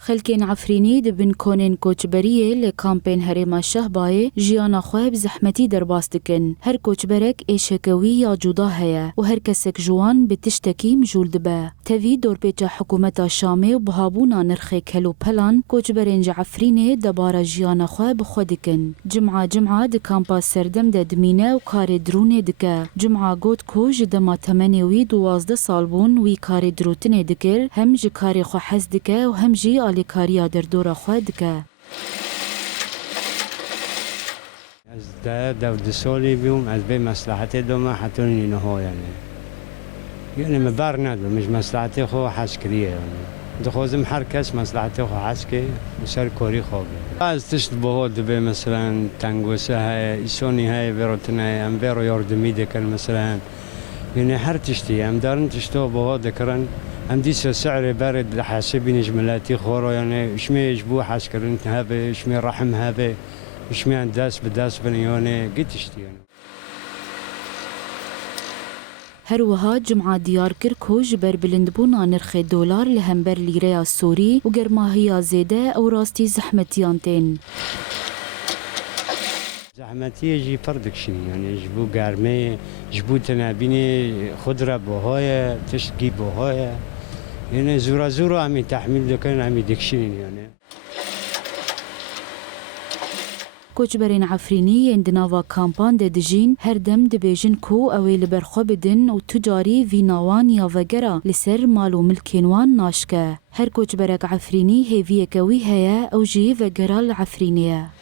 خلکین عفرینی دبن کنین کوچبریه لکامپین هرما شهبای جیانا خواه بزحمتی درباست دکن. هر کوچبرک ایشکوی یا جدا هیا و هر کسک جوان بتشتکی مجول دبه. تاوی دور پیچ حکومت شامه و بهابونا نرخی کلو پلان کوچبرنج عفرینی دبارا جیانا خواه بخودکن. جمعه دکامپا سردم دمینه و کار درونه دکه. جمعه گود کوج دما تمنی وی 12 سال بون وی کار دروتنه دکر هم جی کاری خو حز دکه و هم جی آلیکاریا در دور خو دکه. از دو سالی بیوم از به مصلحت دوما حتی نینه یعنی مبار ندارم مش مصلحت خو حس کریه دخوازم هر کس مصلحت خو حس که سر کاری خوبه از تشت بهود به مثلا تنگوسه های ایسونی های براتنه ام برو یاردمی دکن مثلا یعنی هر تشتی ام دارن تشتو بهود دکرن ام دیس سعر برد لحسب نجملاتي خورا يعني اشمي يجبو حاس كرنت هذا اشمي رحم هذا اشمي انداس بداس بنيوني قلت اشتي يعني هر وها جمعه دیار کر کو جبر بلندبونا نرخ دلار لهمبر لیره سوری و گرماهی زیده او راستی زحمتیان تین. زحمتی يجي فردك شني يعني جبو قارمي جبو تنابيني خضرة بوهاية تشتقي بوهاية يعني زورا عمي تحميل دكان عمي دكشين يعني کوچبرین عفرینی اندناوا کامپان دجین هر دم دبیجن کو اویل برخو بدن و تجاری ویناوان یا وگرا لسر مال و ملکینوان ناشکه. هر کوچبرک عفرینی هیویه کوی هیا او جی وگرا العفرینیه.